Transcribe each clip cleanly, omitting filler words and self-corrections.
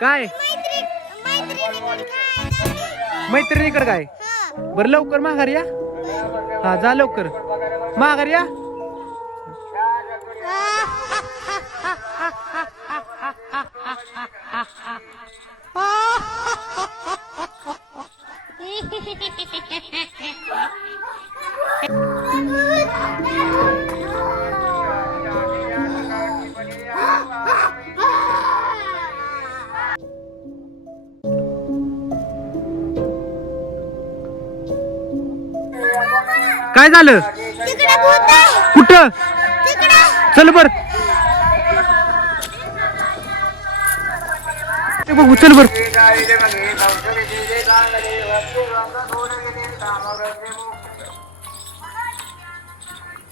काय मैत्रिणीकडे काय बरं लवकर माघार या. हा जा लवकर माघार या. काय झालं कुठं चल बर बघू चल बर.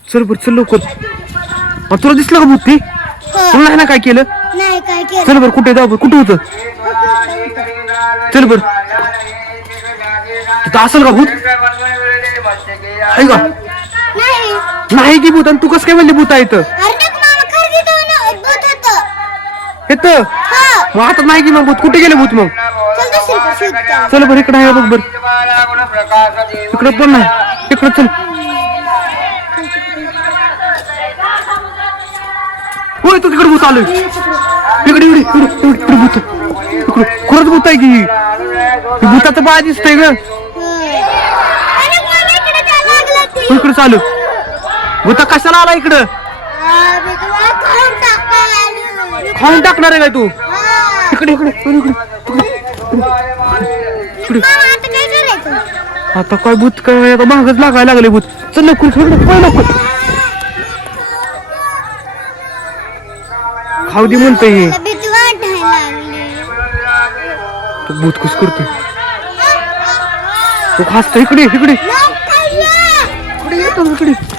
चल बर चल लवकर. तुला दिसलं का भूत ती तुला नाही ना काय केलं. चल बर कुठे जाऊ कुठे होत चल बर तिथं असेल का भूत आहे का नाही की भूत. आणि तू कसं काय म्हणली भूत आहे इथं मग आता नाही की मग भूत कुठे गेले भूत मग. चल बर इकडे आहे बघ बर इकडं पण नाही इकडं चल. होय तू तिकडे भूत आलोय इकडे इकडे इकडे इकडे भूत इकडे खरंच भूत आहे की भूताचं बाळ दिसतंय ग. इकडे चालू भूता कशाला आला इकडं खाऊन टाकणार आहे काय तू इकडे इकडे इकडे आता काय भूत काय आता महागच लागायला लागले भूत. चल लवकर लवकर खाऊ दे म्हणतोय हे तू भूत कस करतोय तू खास इकडे इकडे इकडे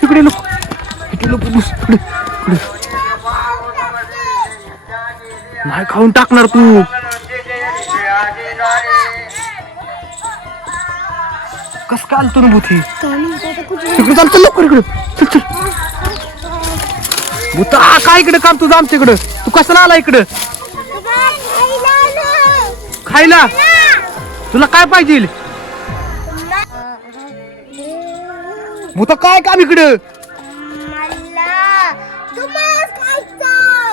इकडे लोक इकडे लोक इकडे इकडे नाही खाऊन टाकणार तू. कस काय आलतो ना भूत तिकडे चालतो लवकर इकडे चल चल भूत काय इकडे काम तुझं आमच्या इकडं तू कशाला आला इकडं खायला तुला काय पाहिजे भूत काय काम इकडं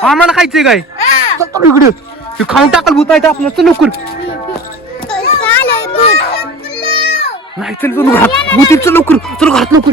आम्हाला खायचंय काय इकडं खाऊन टाकल भूत आहे आपलं चल लवकर नाही चल घरात भूत चल लवकर चल घरात लवकर.